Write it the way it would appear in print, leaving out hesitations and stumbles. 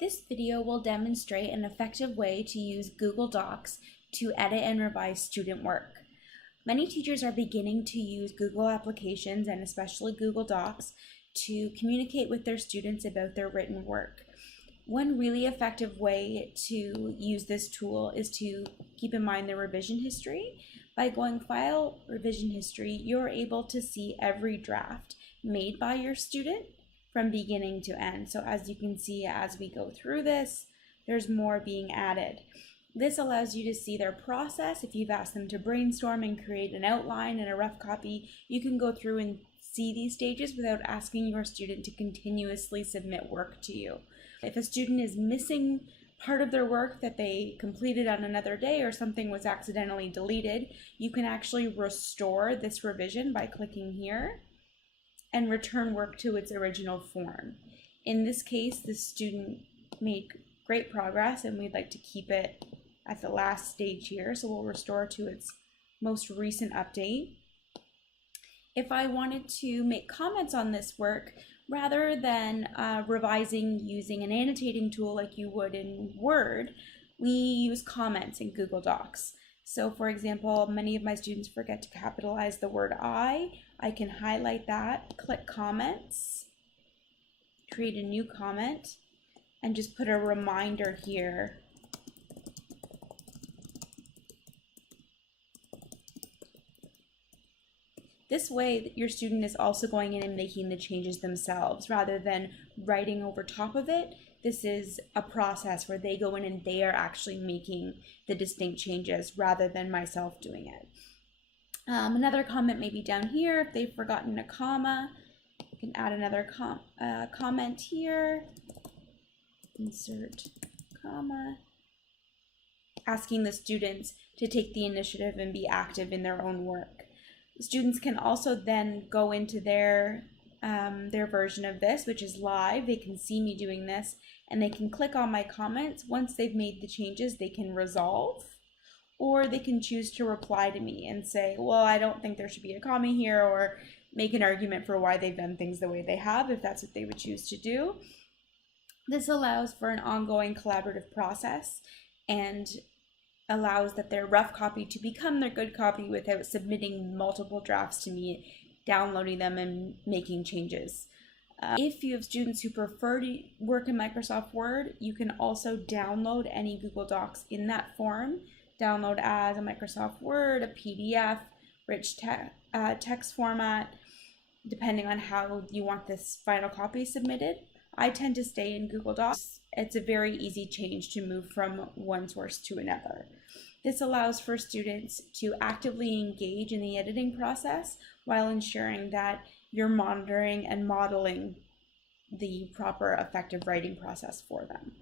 This video will demonstrate an effective way to use Google Docs to edit and revise student work. Many teachers are beginning to use Google applications and especially Google Docs to communicate with their students about their written work. One really effective way to use this tool is to keep in mind the revision history. By going File, Revision History, you're able to see every draft made by your student from beginning to end. So as you can see, as we go through this, there's more being added. This allows you to see their process. If you've asked them to brainstorm and create an outline and a rough copy, you can go through and see these stages without asking your student to continuously submit work to you. If a student is missing part of their work that they completed on another day or something was accidentally deleted, you can actually restore this revision by clicking here and return work to its original form. In this case, the student made great progress and we'd like to keep it at the last stage here, so we'll restore to its most recent update. If I wanted to make comments on this work, rather than revising using an annotating tool like you would in Word, we use comments in Google Docs. So for example, many of my students forget to capitalize the word I can highlight that, click comments, create a new comment, and just put a reminder here. This way, your student is also going in and making the changes themselves rather than writing over top of it. This is a process where they go in and they are actually making the distinct changes rather than myself doing it. Another comment may be down here. If they've forgotten a comma, you can add another comment here. Insert comma. Asking the students to take the initiative and be active in their own work. Students can also then go into their version of this, which is live. They can see me doing this and they can click on my comments. Once they've made the changes, they can resolve, or they can choose to reply to me and say, well, I don't think there should be a comma here, or make an argument for why they've done things the way they have, if that's what they would choose to do. This allows for an ongoing collaborative process and allows that their rough copy to become their good copy without submitting multiple drafts to me, downloading them and making changes. If you have students who prefer to work in Microsoft Word, you can also download any Google Docs in that form. Download as a Microsoft Word, a PDF, rich text format, depending on how you want this final copy submitted. I tend to stay in Google Docs. It's a very easy change to move from one source to another. This allows for students to actively engage in the editing process while ensuring that you're monitoring and modeling the proper effective writing process for them.